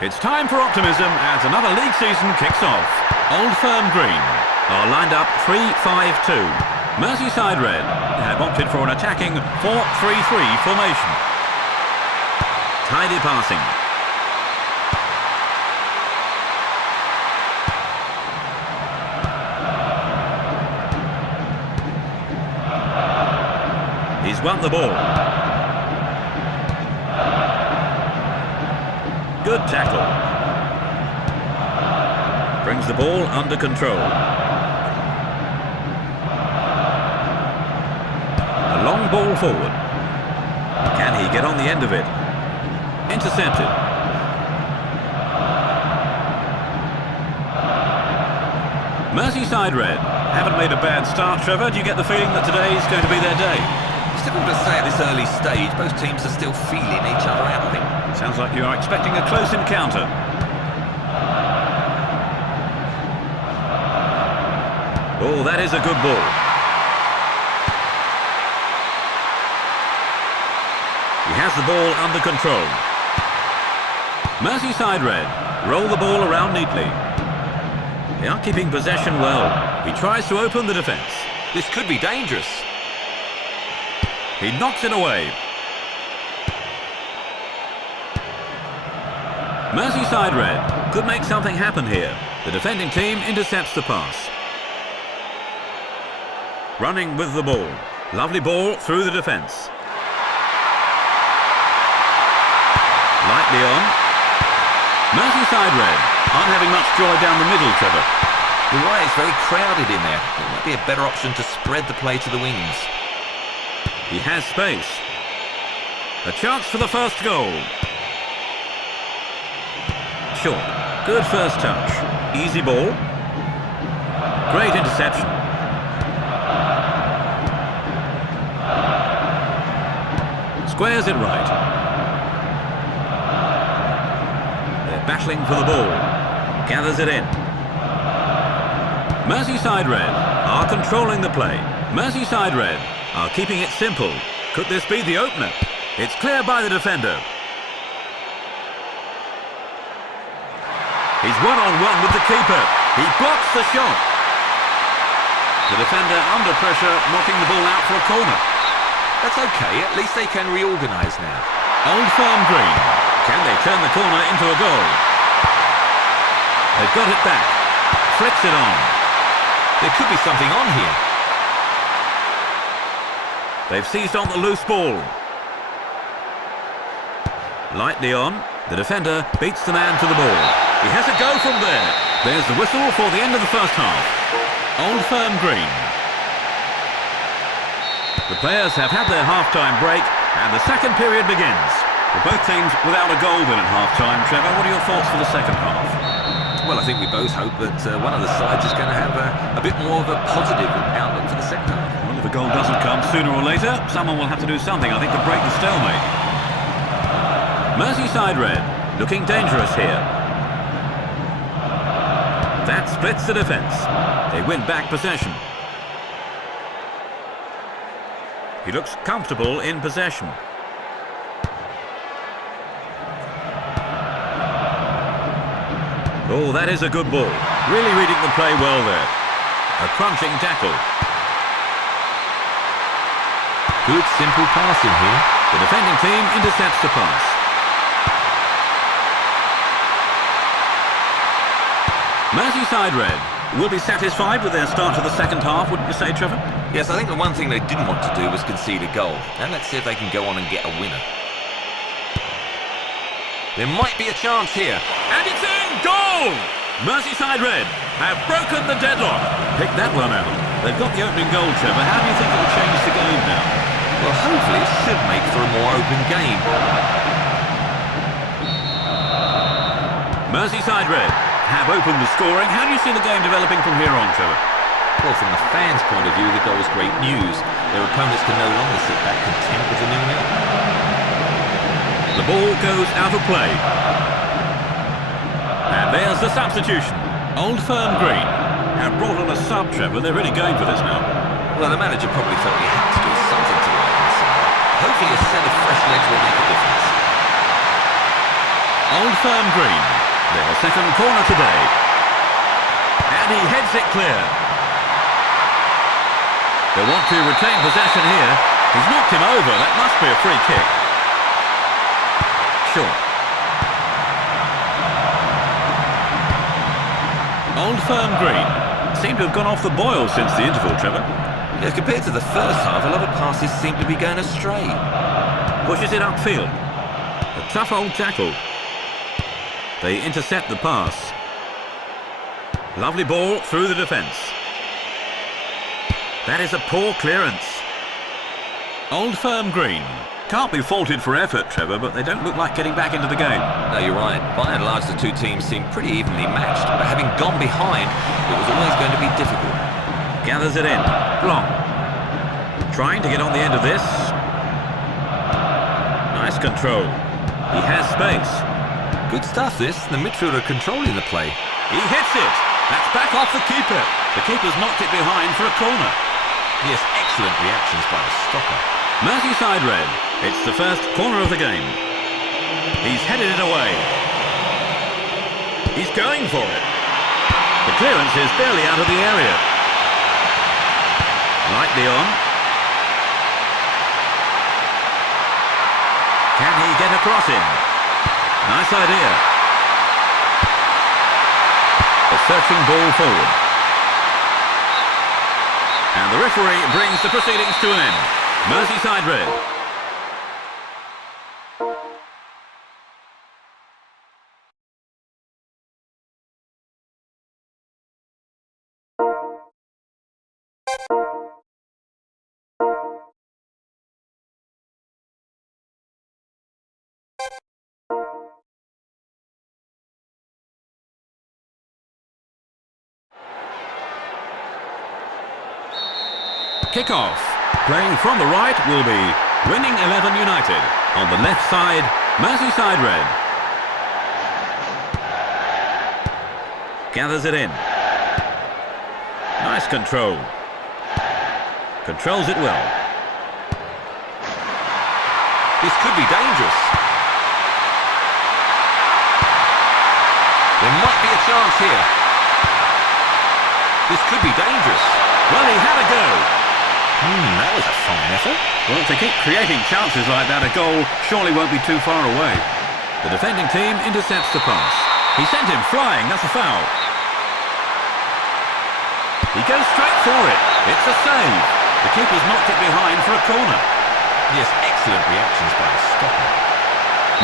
It's time for optimism as another league season kicks off. Old Firm Green are lined up 3-5-2. Merseyside Red have opted for an attacking 4-3-3 formation. Tidy passing. He's won the ball. Good tackle. Brings the ball under control. A long ball forward. Can he get on the end of it? Intercepted. Merseyside Red haven't made a bad start, Trevor. Do you get the feeling that today is going to be their day? It's difficult to say at this early stage. Both teams are still feeling each other out, I think. Sounds like you are expecting a close encounter. Oh, that is a good ball. He has the ball under control. Merseyside Red roll the ball around neatly. They are keeping possession well. He tries to open the defence. This could be dangerous. He knocks it away. Merseyside Red could make something happen here. The defending team intercepts the pass. Running with the ball. Lovely ball through the defence. Lightly on. Merseyside Red aren't having much joy down the middle, Trevor. You're right, it's very crowded in there. It might be a better option to spread the play to the wings. He has space. A chance for the first goal. Short. Good first touch. Easy ball. Great interception. Squares it right. They're battling for the ball. Gathers it in. Merseyside Red are controlling the play. Merseyside Red are keeping it simple. Could this be the opener? It's cleared by the defender. He's one-on-one with the keeper. He blocks the shot. The defender under pressure, knocking the ball out for a corner. That's okay, at least they can reorganise now. Old Firm Green. Can they turn the corner into a goal? They've got it back. Flicks it on. There could be something on here. They've seized on the loose ball. Lightly on. The defender beats the man to the ball. He has a go from there. There's the whistle for the end of the first half. Old Firm Green. The players have had their half-time break and the second period begins. Well, both teams without a goal then at half-time. Trevor, what are your thoughts for the second half? Well, I think we both hope that one of the sides is going to have a bit more of a positive outlook for the second half. Well, if a goal doesn't come sooner or later, someone will have to do something, I think, to break the stalemate. Merseyside Red looking dangerous here. That splits the defence. They win back possession. He looks comfortable in possession. Oh, that is a good ball. Really reading the play well there. A crunching tackle. Good simple passing here. The defending team intercepts the pass. Merseyside Red will be satisfied with their start to the second half, wouldn't you say, Trevor? Yes, I think the one thing they didn't want to do was concede a goal. And let's see if they can go on and get a winner. There might be a chance here. And it's in! Goal! Merseyside Red have broken the deadlock. Pick that one out. They've got the opening goal, Trevor. How do you think it will change the game now? Well, hopefully it should make for a more open game. Merseyside Red have opened the scoring. How do you see the game developing from here on, Trevor? Well, from the fans' point of view, the goal is great news. Their opponents can no longer sit back content with a 0-0. The ball goes out of play. And there's the substitution. Old Firm Green have brought on a sub, Trevor. They're really going for this now. Well, the manager probably felt he had to do something to liven things up. Hopefully a set of fresh legs will make a difference. Old Firm Green. Their second corner today. And he heads it clear. They want to retain possession here. He's knocked him over. That must be a free kick. Sure. Old Firm Green seem to have gone off the boil since the interval, Trevor. Yeah, compared to the first half, a lot of passes seem to be going astray. Pushes it upfield. A tough old tackle. They intercept the pass. Lovely ball through the defence. That is a poor clearance. Old Firm Green. Can't be faulted for effort, Trevor, but they don't look like getting back into the game. No, you're right. By and large, the two teams seem pretty evenly matched, but having gone behind, it was always going to be difficult. Gathers it in. Long. Trying to get on the end of this. Nice control. He has space. Good stuff, this. The midfielder controlling the play. He hits it. That's back off the keeper. The keeper's knocked it behind for a corner. Yes, excellent reactions by the stopper. Merseyside Red. It's the first corner of the game. He's headed it away. He's going for it. The clearance is barely out of the area. Lightly on. Can he get across him? Nice idea. A searching ball forward. And the referee brings the proceedings to an end. Merseyside Red. Kick-off. Playing from the right will be Winning 11 United. On the left side, Merseyside Red. Gathers it in. Nice control. Controls it well. This could be dangerous. There might be a chance here. This could be dangerous. Well, he had a go. That was a fine effort. Well, to keep creating chances like that, a goal surely won't be too far away. The defending team intercepts the pass. He sent him flying. That's a foul. He goes straight for it. It's a save. The keeper's knocked it behind for a corner. Yes, excellent reactions by the stopper.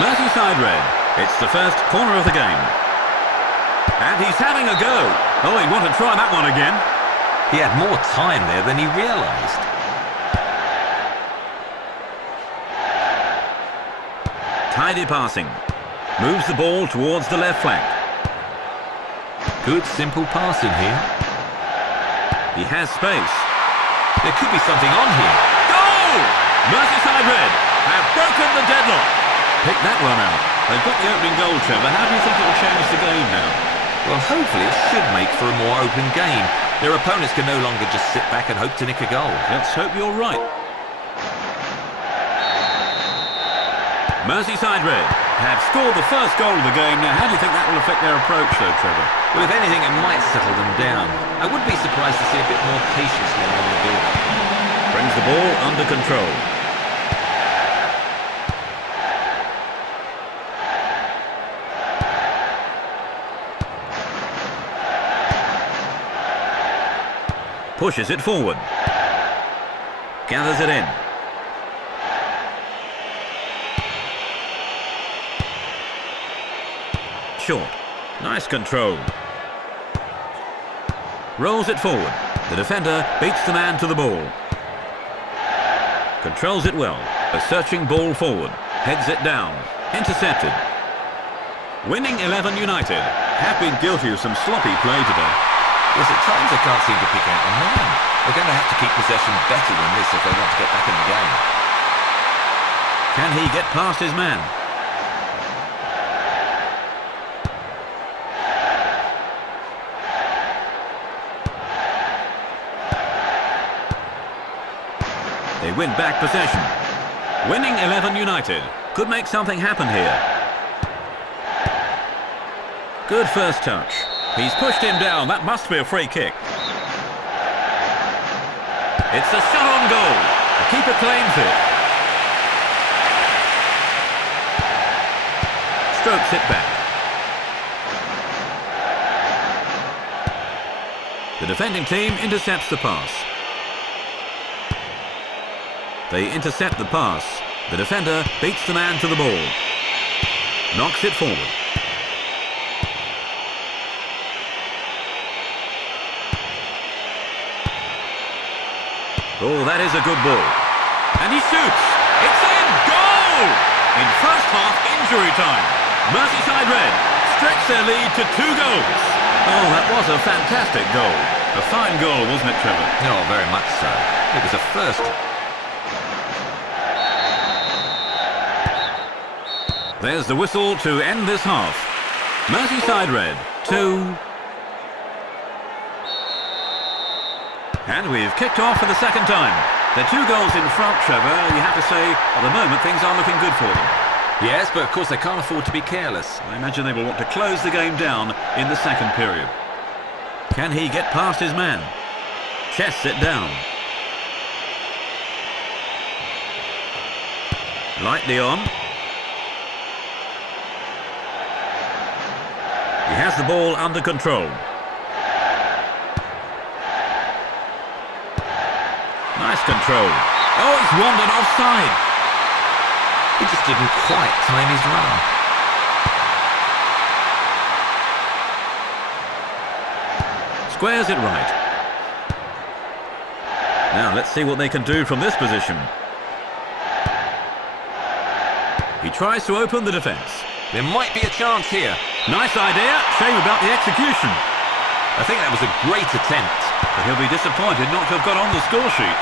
Merseyside Red. It's the first corner of the game. And he's having a go. Oh, he'd want to try that one again. He had more time there than he realised. Tidy passing. Moves the ball towards the left flank. Good simple passing here. He has space. There could be something on here. Goal! Merseyside Red have broken the deadlock. Pick that one out. They've got the opening goal, Trevor. How do you think it will change the game now? Well, hopefully it should make for a more open game. Their opponents can no longer just sit back and hope to nick a goal. Let's hope you're right. Merseyside Red have scored the first goal of the game. Now, how do you think that will affect their approach, though, Trevor? Well, if anything, it might settle them down. I would be surprised to see a bit more patience in the build-up. Brings the ball under control. Pushes it forward. Gathers it in. Short. Nice control. Rolls it forward. The defender beats the man to the ball. Controls it well. A searching ball forward. Heads it down. Intercepted. Winning 11 United have been guilty of some sloppy play today. Yes, at times they can't seem to pick out a man. They're going to have to keep possession better than this if they want to get back in the game. Can he get past his man? They win back possession. Winning 11 United could make something happen here. Good first touch. He's pushed him down. That must be a free kick. It's a shot on goal. The keeper claims it. Strokes it back. The defending team intercepts the pass. They intercept the pass. The defender beats the man to the ball. Knocks it forward. Oh, that is a good ball. And he shoots. It's in! Goal! In first half injury time. Merseyside Red stretch their lead to 2 goals. Oh, that was a fantastic goal. A fine goal, wasn't it, Trevor? Oh, very much so. It was a first. There's the whistle to end this half. Merseyside Red 2. And we've kicked off for the second time. They're 2 goals in front, Trevor. You have to say, at the moment, things are looking good for them. Yes, but of course they can't afford to be careless. I imagine they will want to close the game down in the second period. Can he get past his man? Chests it down. Lightly on. He has the ball under control. Nice control. Oh, he's wandered offside. He just didn't quite time his run. Squares it right. Now let's see what they can do from this position. He tries to open the defence. There might be a chance here. Nice idea. Shame about the execution. I think that was a great attempt. But he'll be disappointed not to have got on the score sheet.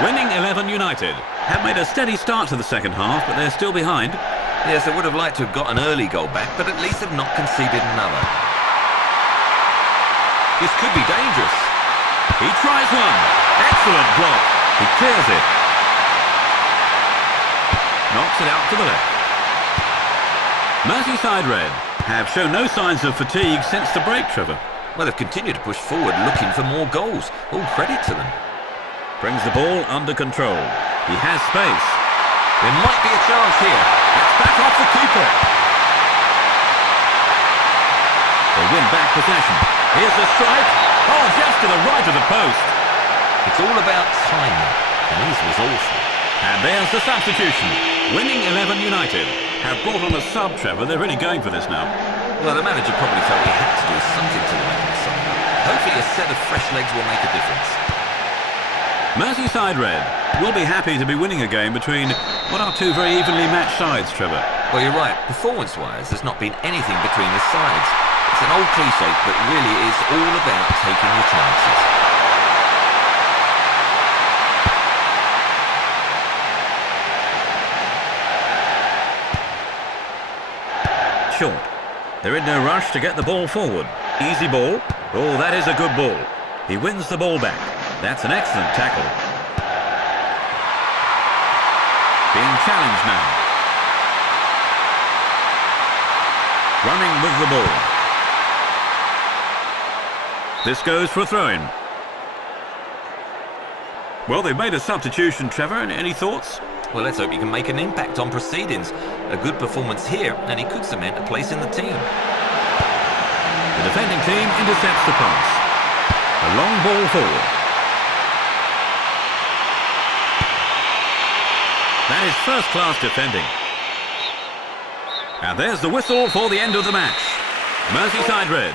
Winning 11 United have made a steady start to the second half, but they're still behind. Yes, they would have liked to have got an early goal back, but at least have not conceded another. This could be dangerous. He tries one. Excellent block. He clears it. Knocks it out to the left. Merseyside Red have shown no signs of fatigue since the break, Trevor. Well, they've continued to push forward, looking for more goals. All credit to them. Brings the ball under control. He has space. There might be a chance here. It's back off the keeper. They win back possession. Here's the strike. Oh, just to the right of the post. It's all about timing, and his was awful. And there's the substitution. Winning 11 United have brought on a sub, Trevor. They're really going for this now. Well, the manager probably felt he had to do something to the side. Hopefully a set of fresh legs will make a difference. Merseyside Red will be happy to be winning a game between what are 2 very evenly matched sides, Trevor. Well, you're right. Performance-wise, there's not been anything between the sides. It's an old cliche, but really is all about taking your chances. Short. They're in no rush to get the ball forward. Easy ball. Oh, that is a good ball. He wins the ball back. That's an excellent tackle. Being challenged now. Running with the ball. This goes for a throw-in. Well, they've made a substitution, Trevor. Any thoughts? Well, let's hope he can make an impact on proceedings. A good performance here, and he could cement a place in the team. The defending team intercepts the pass. A long ball forward. That is first-class defending. And there's the whistle for the end of the match. Merseyside Red.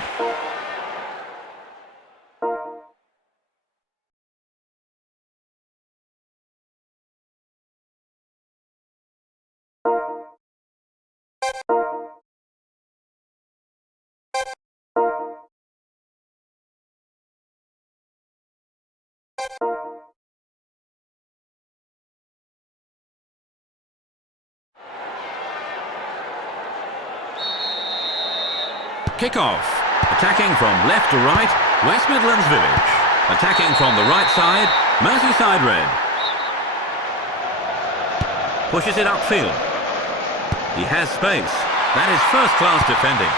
Kick-off. Attacking from left to right, West Midlands Village. Attacking from the right side, Merseyside Red. Pushes it upfield. He has space. That is first-class defending.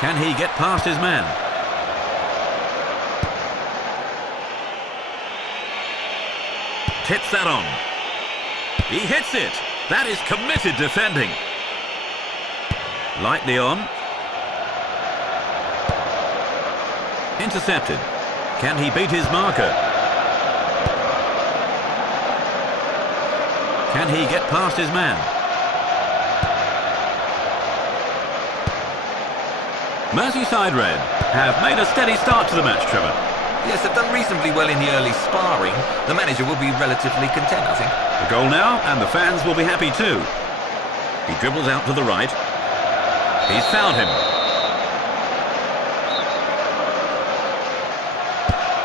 Can he get past his man? Tips that on. He hits it. That is committed defending. Lightly on. Intercepted. Can he beat his marker? Can he get past his man? Merseyside Red have made a steady start to the match, Trevor. Yes, they've done reasonably well in the early sparring. The manager will be relatively content, I think. The goal now, and the fans will be happy too. He dribbles out to the right. He's fouled him.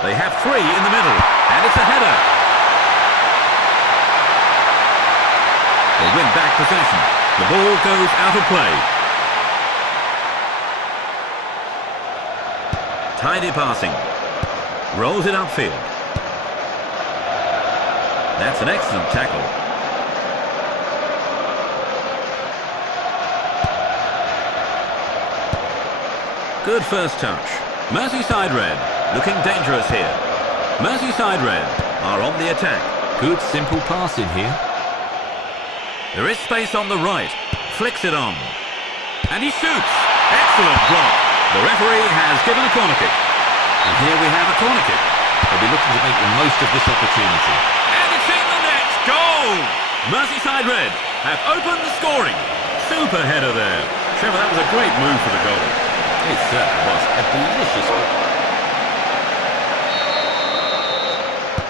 They have three in the middle, and it's a header. They win back possession. The ball goes out of play. Tidy passing. Rolls it upfield. That's an excellent tackle. Good first touch. Merseyside Red looking dangerous here. Merseyside Red are on the attack. Good simple pass in here. There is space on the right. Flicks it on. And he shoots. Excellent block. The referee has given a corner kick. And here we have a corner kick. They'll be looking to make the most of this opportunity. And it's in the net. Goal! Merseyside Red have opened the scoring. Super header there. Trevor, that was a great move for the goal. It certainly was. A delicious one.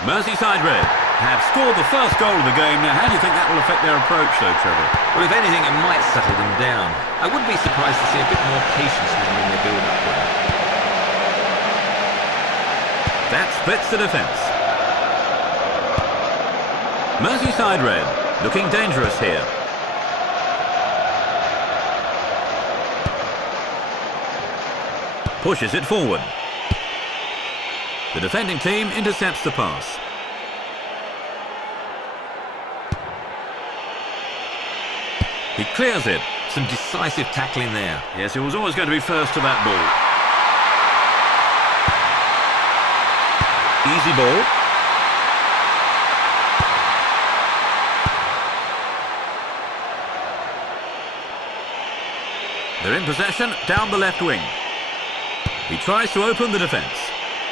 Merseyside Red have scored the first goal of the game. Now, how do you think that will affect their approach, though, Trevor? Well, if anything, it might settle them down. I wouldn't be surprised to see a bit more patience now in their build-up play. That splits the defence. Merseyside Red looking dangerous here. Pushes it forward. The defending team intercepts the pass. He clears it. Some decisive tackling there. Yes, he was always going to be first to that ball. Easy ball. They're in possession down the left wing. He tries to open the defence.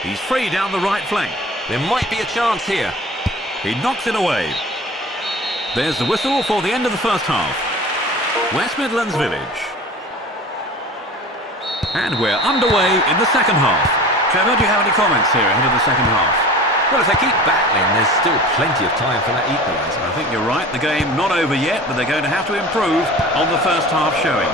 He's free down the right flank. There might be a chance here. He knocks it away. There's the whistle for the end of the first half. West Midlands Village. And we're underway in the second half. Trevor, do you have any comments here ahead of the second half? Well, if they keep battling, there's still plenty of time for that equaliser. I think you're right. The game not over yet, but they're going to have to improve on the first half showing.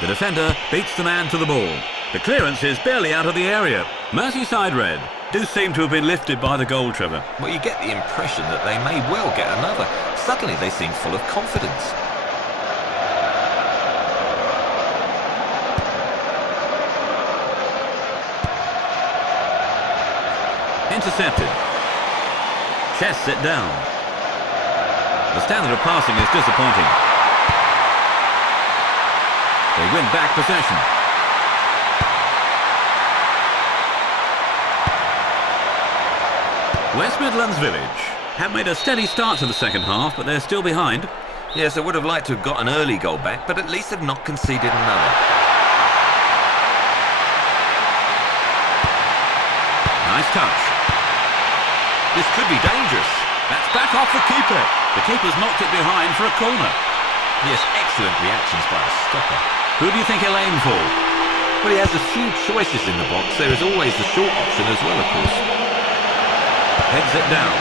The defender beats the man to the ball. The clearance is barely out of the area. Merseyside Red do seem to have been lifted by the goal, Trevor. Well, you get the impression that they may well get another. Suddenly they seem full of confidence. Intercepted. Chests it down. The standard of passing is disappointing. They win back possession. West Midlands Village have made a steady start to the second half, but they're still behind. Yes, I would have liked to have got an early goal back, but at least they've not conceded another. Nice touch. This could be dangerous. That's back off the keeper. The keeper's knocked it behind for a corner. Yes, excellent reactions by the stopper. Who do you think he'll aim for? Well, he has a few choices in the box. There is always the short option as well, of course. Heads it down.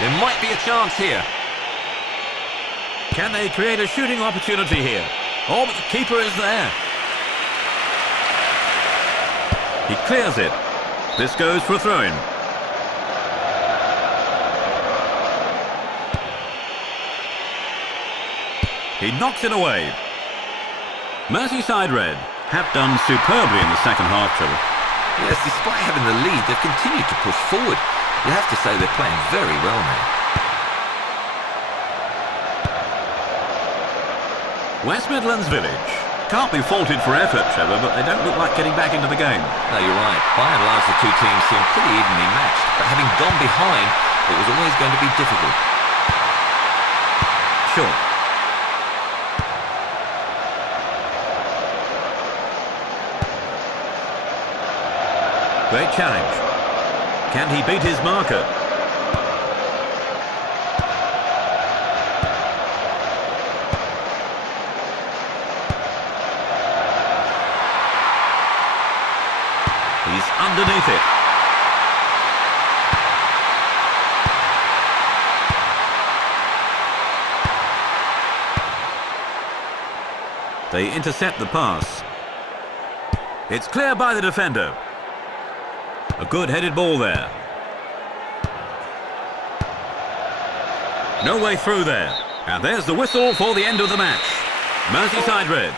There might be a chance here. Can they create a shooting opportunity here? Oh, but the keeper is there. He clears it. This goes for a throw-in. He knocks it away. Merseyside Red have done superbly in the second half, Trevor. Yes, despite having the lead, they've continued to push forward. You have to say they're playing very well now. West Midlands Village. Can't be faulted for effort, Trevor, but they don't look like getting back into the game. No, you're right. By and large, the two teams seem pretty evenly matched, but having gone behind, it was always going to be difficult. Sure. Great challenge. Can he beat his marker? He's underneath it. They intercept the pass. It's clear by the defender. A good headed ball there. No way through there. And there's the whistle for the end of the match. Merseyside Red.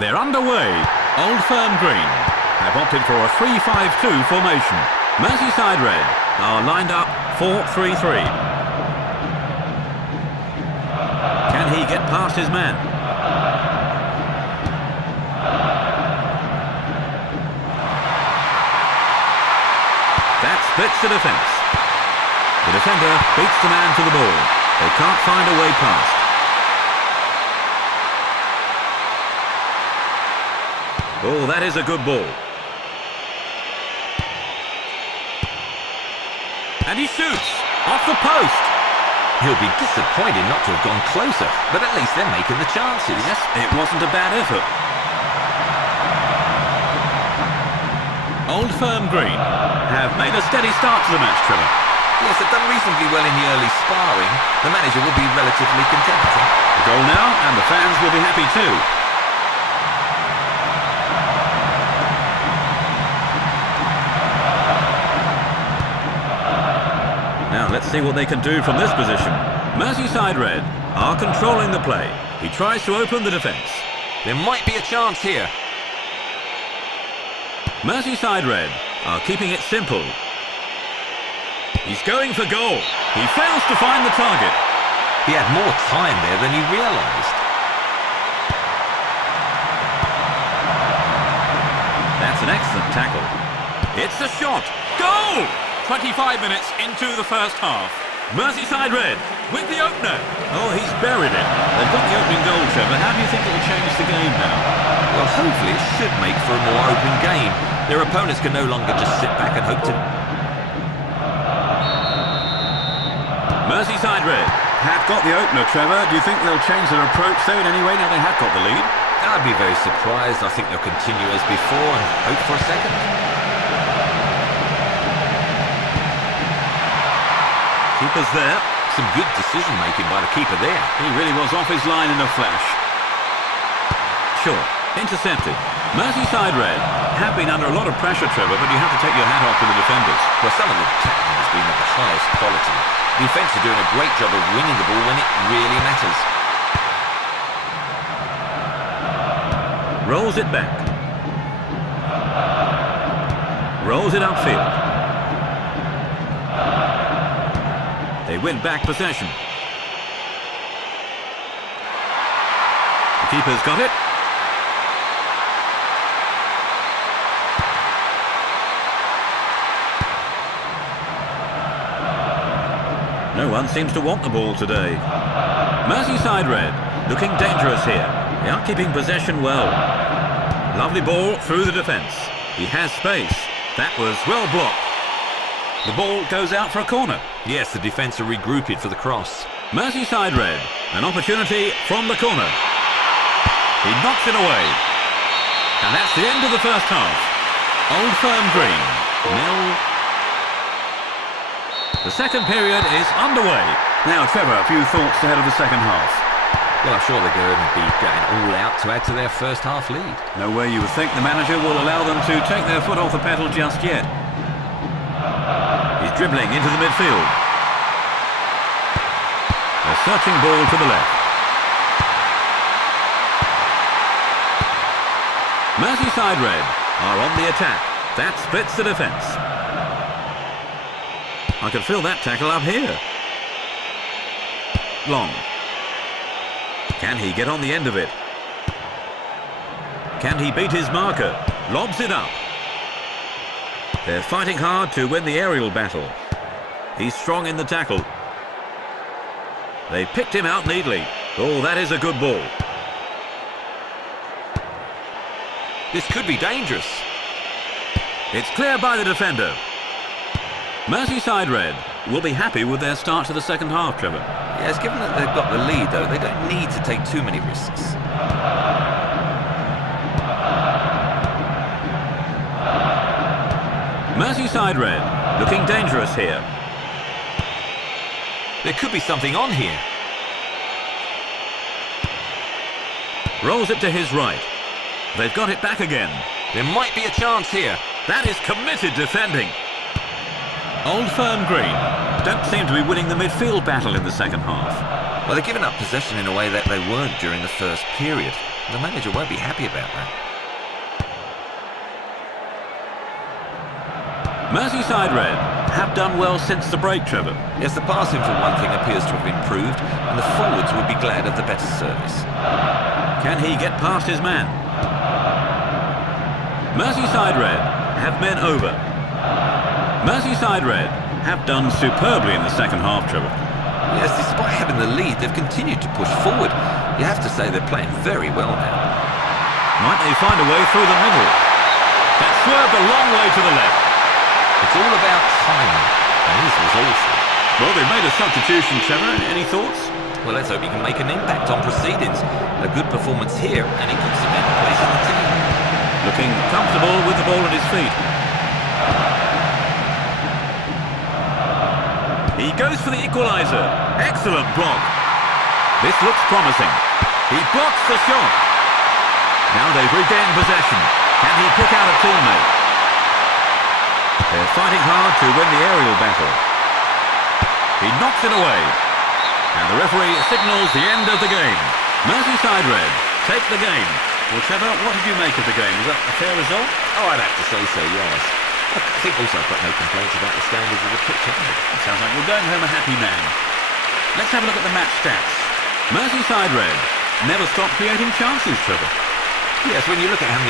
They're underway. Old Firm Green have opted for a 3-5-2 formation. Merseyside Red are lined up 4-3-3. Can he get past his man? That splits the defence. The defender beats the man to the ball. They can't find a way past. Oh, that is a good ball. And he shoots off the post. He'll be disappointed not to have gone closer, but at least they're making the chances. Yes, it wasn't a bad effort. Old Firm Green have made a steady start to the match, Trevor. Yes, they've done reasonably well in the early sparring. The manager will be relatively content, I think. The goal now, and the fans will be happy too. Now, let's see what they can do from this position. Merseyside Red are controlling the play. He tries to open the defence. There might be a chance here. Merseyside Red are keeping it simple. He's going for goal. He fails to find the target. He had more time there than he realised. That's an excellent tackle. It's a shot. Goal! 25 minutes into the first half. Merseyside Red with the opener. Oh, he's buried it. They've got the opening goal, Trevor. How do you think it will change the game now? Well, hopefully it should make for a more open game. Their opponents can no longer just sit back and hope to... Merseyside Red have got the opener, Trevor. Do you think they'll change their approach though in any way now they have got the lead? I'd be very surprised. I think they'll continue as before and hope for a second. Keeper's there. Some good decision-making by the keeper there. He really was off his line in a flash. Short. Intercepted. Merseyside Red have been under a lot of pressure, Trevor, but you have to take your hat off to the defenders. Well, some of the tackling has been of the highest quality. The defence are doing a great job of winning the ball when it really matters. Rolls it back. Rolls it upfield. They win back possession. The keeper's got it. No one seems to want the ball today. Merseyside Red looking dangerous here. They are keeping possession well. Lovely ball through the defence. He has space. That was well blocked. The ball goes out for a corner. Yes, the defence are regrouping for the cross. Merseyside Red An opportunity from the corner. He knocks it away. And that's the end of the first half. Old Firm Green, 0. The second period is underway. Now, Trevor, a few thoughts ahead of the second half. Well, I'm sure they're going to be going all out to add to their first half lead. No way you would think the manager will allow them to take their foot off the pedal just yet. He's dribbling into the midfield. A searching ball to the left. Merseyside Red are on the attack. That splits the defence. I could feel that tackle up here. Long. Can he get on the end of it? Can he beat his marker? Lobs it up. They're fighting hard to win the aerial battle. He's strong in the tackle. They picked him out neatly. Oh, that is a good ball. This could be dangerous. It's clear by the defender. Merseyside Red will be happy with their start to the second half, Trevor. Yes, given that they've got the lead, though, they don't need to take too many risks. Merseyside Red looking dangerous here. There could be something on here. Rolls it to his right. They've got it back again. There might be a chance here. That is committed defending. Old Firm Green don't seem to be winning the midfield battle in the second half. Well, they're giving up possession in a way that they weren't during the first period. The manager won't be happy about that. Merseyside Red have done well since the break, Trevor. Yes, the passing for one thing appears to have improved, and the forwards would be glad of the better service. Can he get past his man? Merseyside Red have men over. Merseyside Red have done superbly in the second half, Trevor. Yes, despite having the lead, they've continued to push forward. You have to say they're playing very well now. Might they find a way through the middle? That swerved a long way to the left. It's all about timing, and his was awful. Well, they've made a substitution, Trevor. Any thoughts? Well, let's hope he can make an impact on proceedings. A good performance here, and he could cement a place in the team. Looking comfortable with the ball at his feet. He goes for the equaliser. Excellent block. This looks promising. He blocks the shot. Now they've regained possession. Can he pick out a teammate? They're fighting hard to win the aerial battle. He knocks it away. And the referee signals the end of the game. Merseyside Red take the game. Well, Trevor, what did you make of the game? Was that a fair result? Oh, I'd have to say so, yes. I think also I've got no complaints about the standards of the pitch either. Sounds like you're going home a happy man. Let's have a look at the match stats. Merseyside Red never stop creating chances, Trevor. Yes, when you look at how many